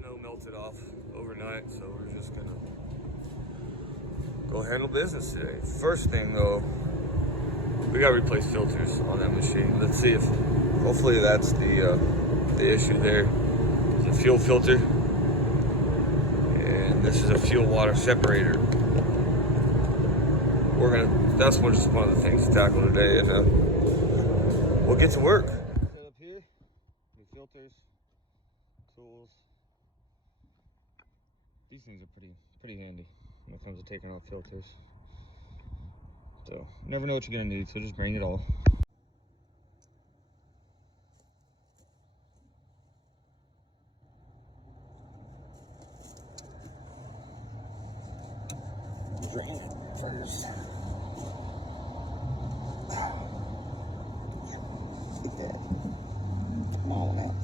Snow melted off overnight, so we're just gonna go handle business today. First thing though, we gotta replace filters on that machine. Let's see if, hopefully that's the issue there. It's a fuel filter, and this is a fuel water separator. That's just one of the things to tackle today, and we'll get to work. Set up here, new filters, tools. These things are pretty handy when it comes to taking off filters. So, never know what you're gonna need, so just bring it all. Drain it first. Like that. Come on out.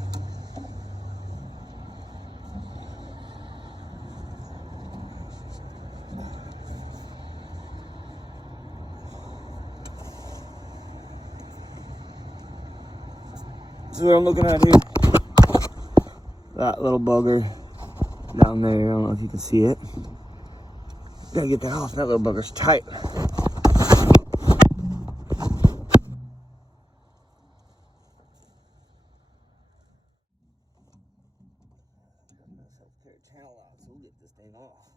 So what I'm looking at here, that little bugger down there, I don't know if you can see it. Gotta get that off, that little bugger's tight. Channel out, so we'll get this thing off.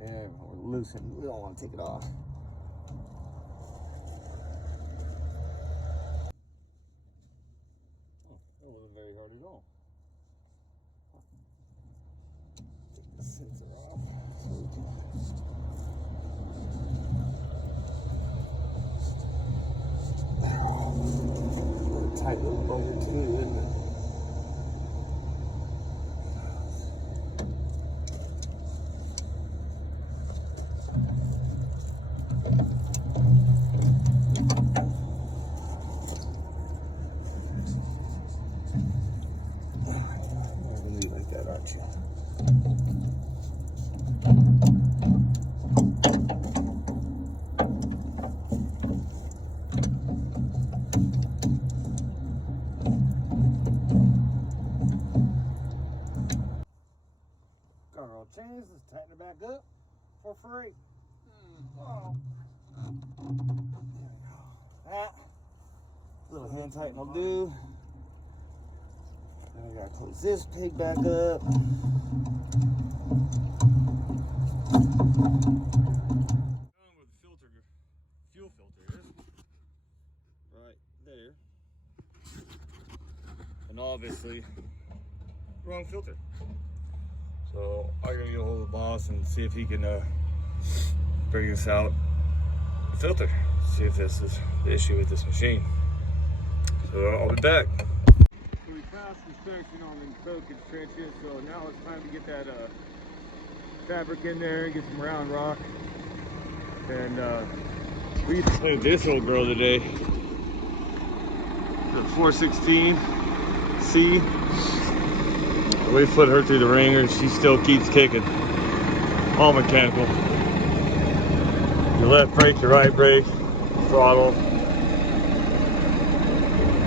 And we're loosened, we don't want to take it off. That wasn't very hard at all. Take the sensor off so we can. Tight little bugger too, isn't it? You're gonna be like that, aren't you? Chains, let's tighten it back up for free. Oh. There we go. That little hand tighten will do. Then we gotta close this pig back up. Where the fuel filter is, right there, and obviously wrong filter. So I gotta get a hold of the boss and see if he can bring us out a filter. See if this is the issue with this machine. So I'll be back. So we passed inspection on the focus trenches, so now it's time to get that fabric in there and get some round rock. And we played this old girl today. The 416C. We put her through the ringer and she still keeps kicking. All mechanical. Your left brake, your right brake, throttle.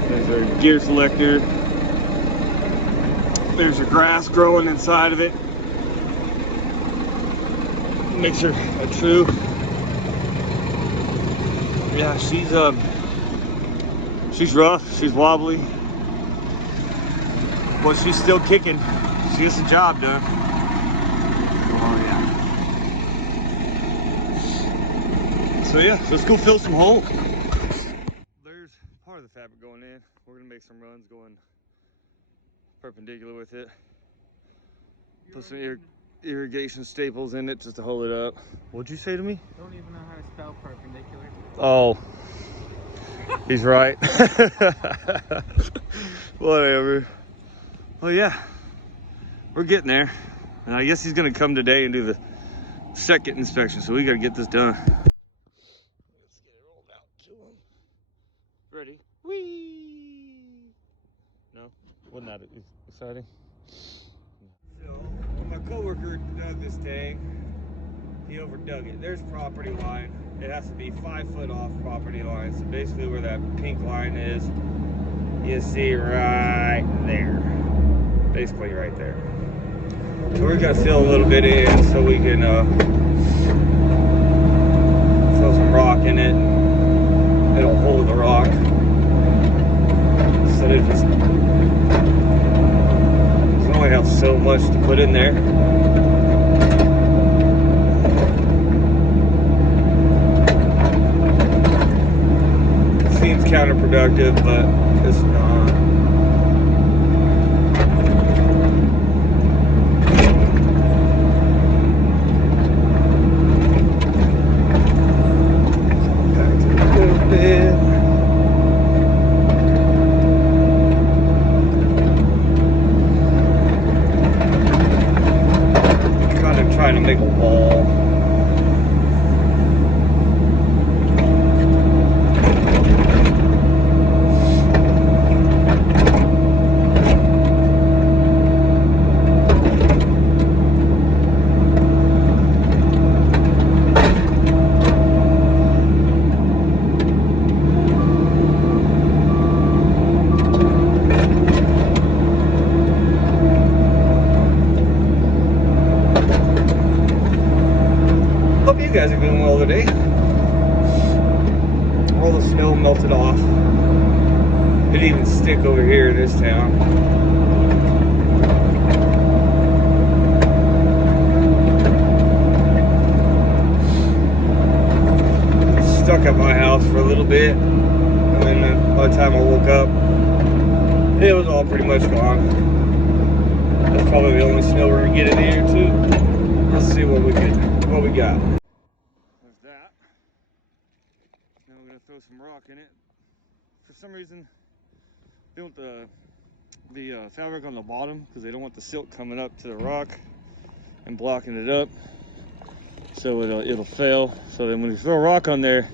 There's a gear selector. There's your grass growing inside of it. Make sure that's true. Yeah, she's rough, she's wobbly. But she's still kicking. She gets the job done. Oh yeah. So yeah, let's go fill some holes. There's part of the fabric going in. We're gonna make some runs going perpendicular with it. Put some irrigation staples in it just to hold it up. What'd you say to me? Don't even know how to spell perpendicular. Oh. He's right. Whatever. Well, yeah, we're getting there. And I guess he's gonna come today and do the second inspection, so we gotta get this done. Let's get it rolled out to him. Ready? Whee! No? Wasn't that exciting? So, when my coworker dug this tank, he overdug it. There's property line. It has to be 5 foot off property line. So basically where that pink line is, You see right there. Basically right there. So we're gonna fill a little bit in so we can throw some rock in it. It'll hold the rock. So they just only have so much to put in there. Seems counterproductive, but it's not. Trying to make a wall. Hope you guys are doing well today. All the snow melted off. It didn't even stick over here in this town. Stuck at my house for a little bit, and then by the time I woke up, it was all pretty much gone. That's probably the only snow we're gonna get in here too. Let's see what we got. There's that. Now we're gonna throw some rock in it. For some reason, they want the fabric on the bottom because they don't want the silt coming up to the rock and blocking it up, so it'll fail. So then when we throw a rock on there,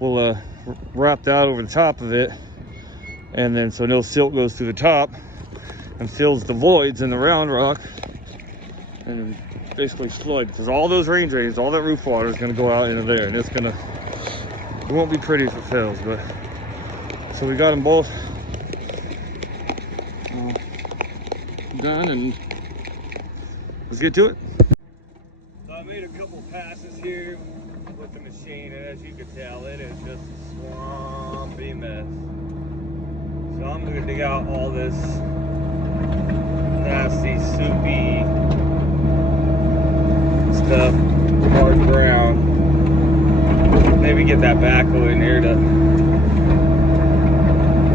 we'll wrap that over the top of it, and then so no silt goes through the top and fills the voids in the round rock, and basically flood, because all those rain drains, all that roof water is going to go out into there, and it won't be pretty if it fails. But so we got them both done, and let's get to it. So I made a couple passes here with the machine, and as you can tell, it is just a swampy mess. So I'm going to dig out all this nasty, soupy stuff, hard ground. Maybe get that backhoe in here because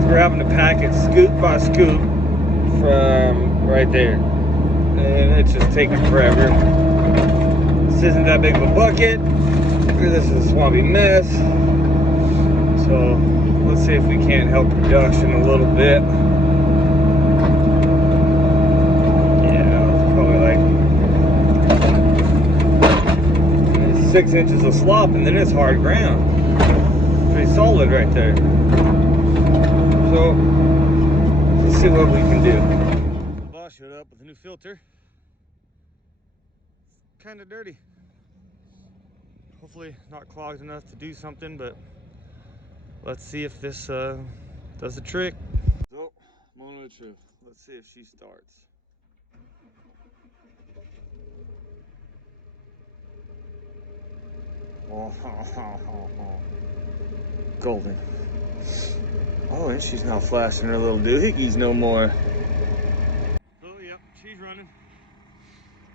we're having to pack it scoop by scoop from right there, and it's just taking forever. This isn't that big of a bucket. This is a swampy mess. So let's see if we can't help production a little bit. 6 inches of slop, and then it's hard ground. Pretty solid right there. So let's see what we can do. The boss showed up with a new filter. Kind of dirty. Hopefully not clogged enough to do something, but let's see if this does the trick. So, moment of truth. Let's see if she starts. Golden. Oh, and she's not flashing her little doohickeys no more. So, yep, she's running.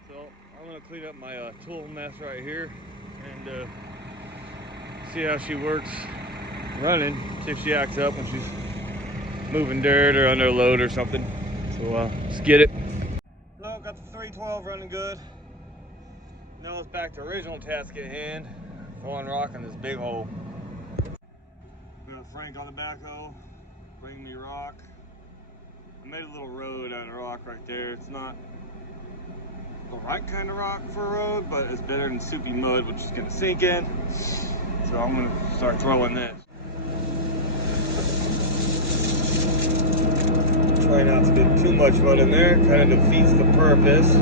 So, I'm going to clean up my tool mess right here and see how she works running. See if she acts up when she's moving dirt or under a load or something. So, let's get it. So, got the 312 running good. Now it's back to original task at hand. Throwing rock in this big hole. We got Frank on the backhoe, bring me rock. I made a little road out of rock right there. It's not the right kind of rock for a road, but it's better than soupy mud, which is gonna sink in. So I'm gonna start throwing this. Try not to get too much mud in there, kind of defeats the purpose.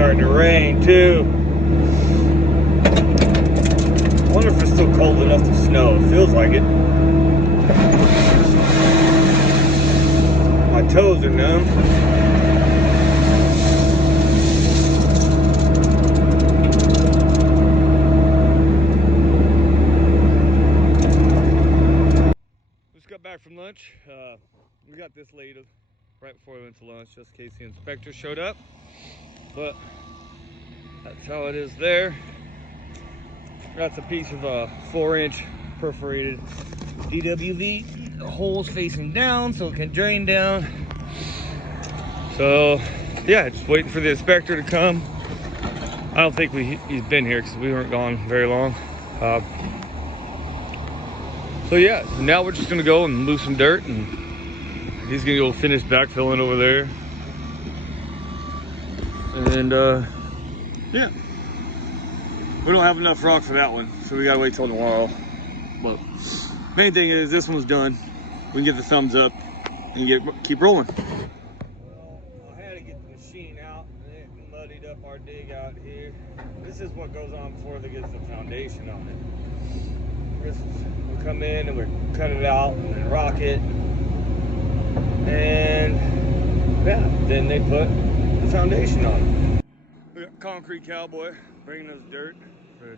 starting to rain too. I wonder if it's still cold enough to snow. It feels like it. My toes are numb. Just got back from lunch. We got this late right before we went to lunch, just in case the inspector showed up. But that's how it is there. That's a piece of a 4-inch perforated DWV. The hole's facing down so it can drain down. So yeah, just waiting for the inspector to come. I don't think he's been here because we weren't gone very long. So yeah, now we're just gonna go and move some dirt, and he's gonna go finish backfilling over there. And yeah, we don't have enough rock for that one, so we gotta wait till tomorrow. But main thing is this one's done. We can get the thumbs up and keep rolling. Well, I had to get the machine out, and it muddied up our dig out here. This is what goes on before they get the foundation on it. We come in and we cut it out and then rock it, and yeah, then they put the foundation on it. We got Concrete Cowboy bringing us dirt for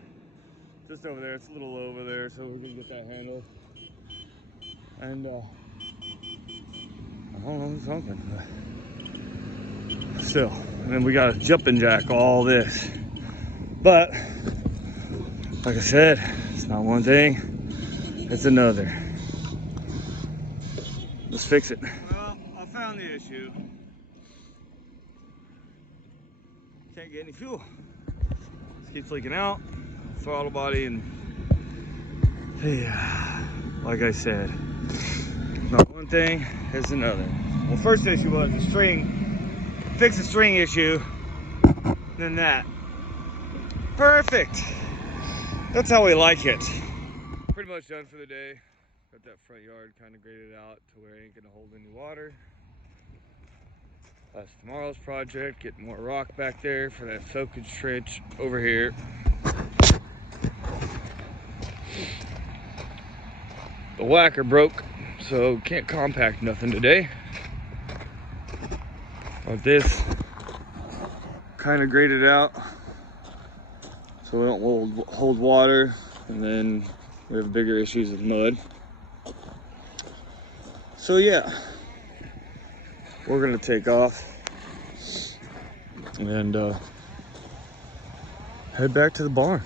just over there. It's a little over there, so we can get that handle. And I don't know, something. Still, and then we got a jumping jack all this. But like I said, it's not one thing, it's another. Let's fix it. Well, I found the issue. Can't get any fuel. It keeps leaking out. Throttle body, and yeah, like I said, not one thing, it's another. Well, first issue was the string. Fix the string issue, then that. Perfect. That's how we like it. Pretty much done for the day. Got that front yard kind of graded out to where it ain't gonna hold any water. That's tomorrow's project. Getting more rock back there for that soakage trench over here. The whacker broke, so can't compact nothing today. But this kind of graded out so we don't hold water, and then we have bigger issues with mud. So yeah, we're gonna take off and head back to the barn.